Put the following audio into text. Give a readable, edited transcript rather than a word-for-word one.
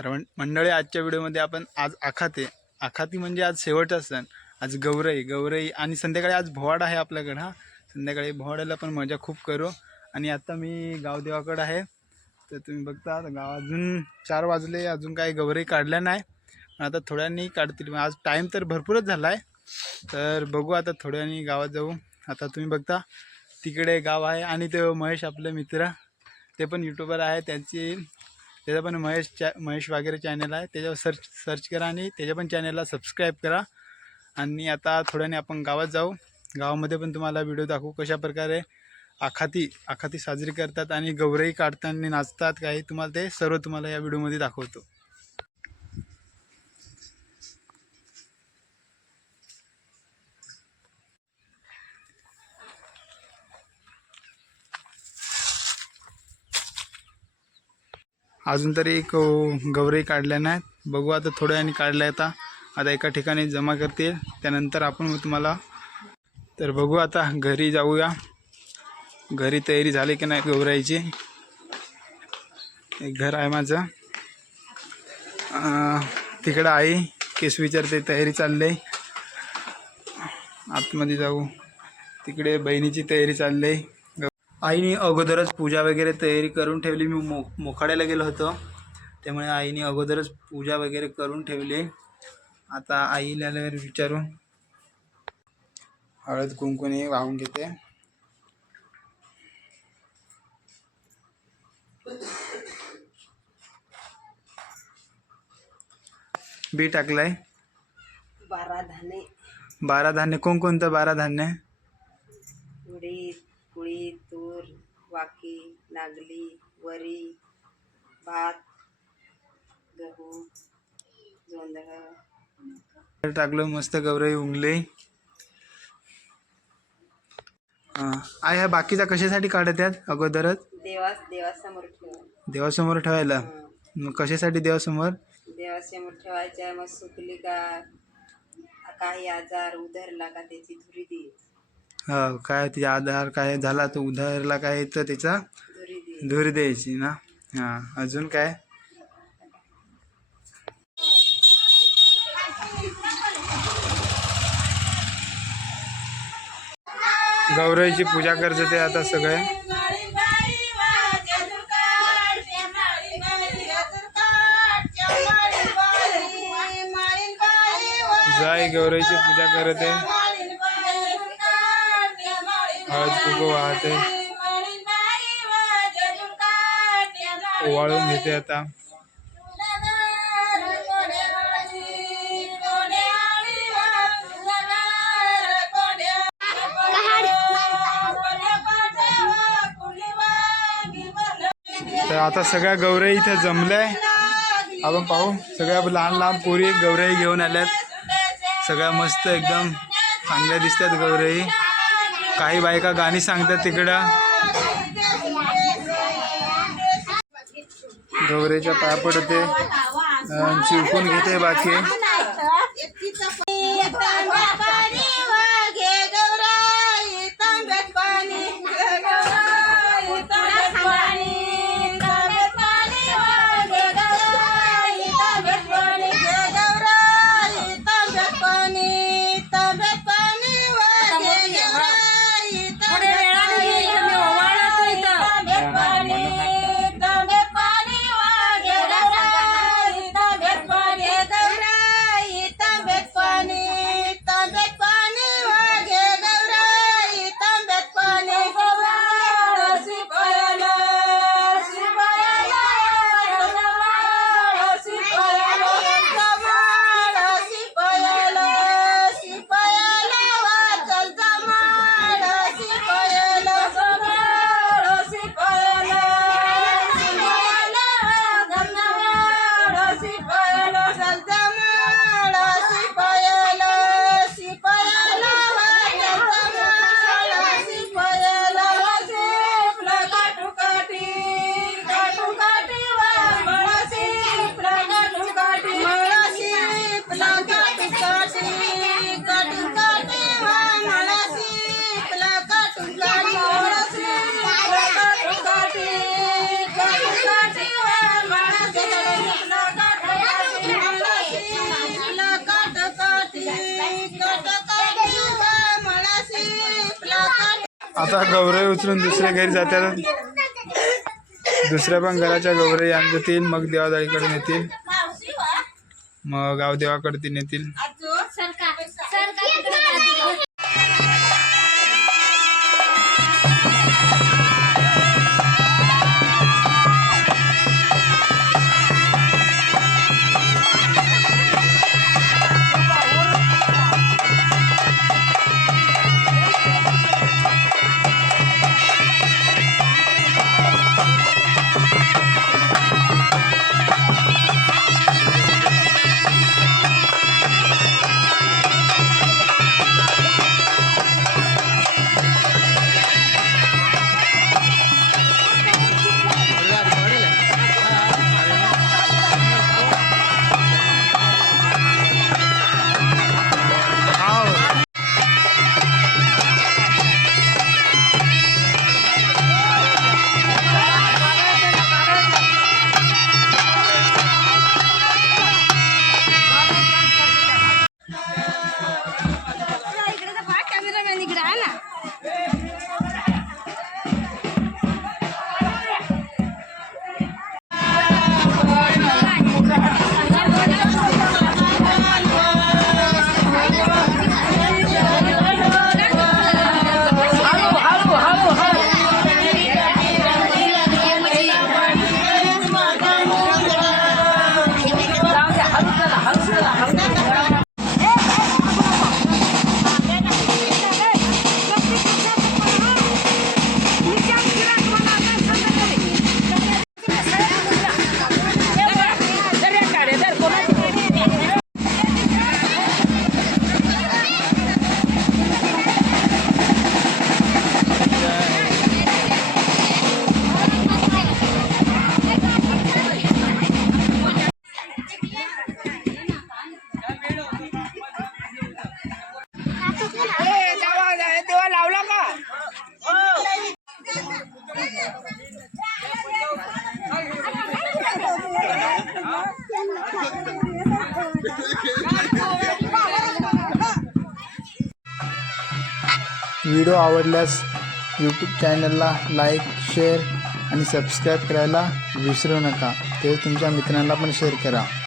तर मंडळी, आजच्या व्हिडिओमध्ये आपण आज आखाती म्हणजे आज शेवटचा सण. आज गौराई आणि संध्याकाळी आज भोवाडा आहे आपल्याकडं. हां, संध्याकाळी भोवाड्याला पण मजा खूप करू. आणि आता मी गावदेवाकडं आहे. तर तुम्ही बघता गाव अजून 4 वाजले, अजून काही गौराई काढल्या नाही. पण आता थोड्यांनी काढतील. आज टाईम तर भरपूरच झाला आहे. तर बघू आता थोड्यानी गावात जाऊ. आता तुम्ही बघता तिकडे गाव आहे आणि ते महेश आपले मित्र, ते पण यूट्यूबर आहे. त्याचा पण महेश वगैरे चॅनल आहे. त्याच्यावर सर्च करा आणि त्याच्या पण चॅनलला सबस्क्राईब करा. आणि आता थोड्याने आपण गावात जाऊ. गावामध्ये पण तुम्हाला व्हिडिओ दाखवू कशा प्रकारे आखाती साजरी करतात आणि गौराई काढताना नाचतात. काही तुम्हाला ते सर्व तुम्हाला या व्हिडिओमध्ये दाखवतो. अजून तरी एक गौराई काढल्या नाहीत. बघू आता थोड्या वेळाने काढल्या. आता एका ठिकाणी जमा करतील, त्यानंतर आपण तुम्हाला. तर बघू आता घरी जाऊया. घरी तयारी झाली की नाही गौराईची. एक घर आहे माझं, तिकडं आई केस विचारते, तयारी चालली आहे. आतमध्ये जाऊ. तिकडे बहिणीची तयारी चालली आहे. आईने अगोदरच पूजा वगैरे तयारी करून ठेवली. मी मोखाड्याला गेलो होतो, त्यामुळे आईने अगोदरच पूजा वगैरे करून ठेवली. आता आईला विचारून हळद कुंकूने वाहून घेते. बी टाकलाय. 12 धान्य. कोणकोणतं 12 धान्य? उडीद, कुळीद, तूर, वाकी, नागली, वरी, भात, गहू, जोंधळ टाकलं. मस्त गौराई उमली. आई ह्या बाकीचा कशासाठी काढत आहेत अगोदरच? देवासमोर ठेवायला. देवासमोर ठेवायला. मग कशासाठी देवासमोर? देवासमोर ठेवायच्या. मग सुकली का, काही आजार उधरला का त्याची धुरी दे. हो, काय तिचा आधार काय झाला तो उधारला काय तर त्याचा धुरी द्यायची ना. हां, अजून काय? गौराईची पूजा करते ते आता सगळे. जाय गौराईची पूजा करते. हळद कुंकू वाहते, ओवाळून घेते. आता तर आता सगळ्या गौराई इथे जमल्याय. आपण पाहू, सगळ्या लहान लहान पोरी गौराई घेऊन आल्यात. सगळ्या मस्त एकदम चांगल्या दिसतात गौराई. काही बायका गाणी सांगतात तिकडं. गौराईच्या पाया पडते, चिरकून घेते. बाकी आता गौरई उचलून दुसऱ्या घरी जातात. दुसऱ्या पण घराच्या गौरई आणतील, मग देवादाळीकडे नेतील, मग गावदेवाकडे नेतील. व्हिडिओ आवडल्यास यूट्यूब चॅनलला लाईक, शेअर आणि सबस्क्राईब करायला विसरू नका. ते तुमच्या मित्रांना पण शेअर करा.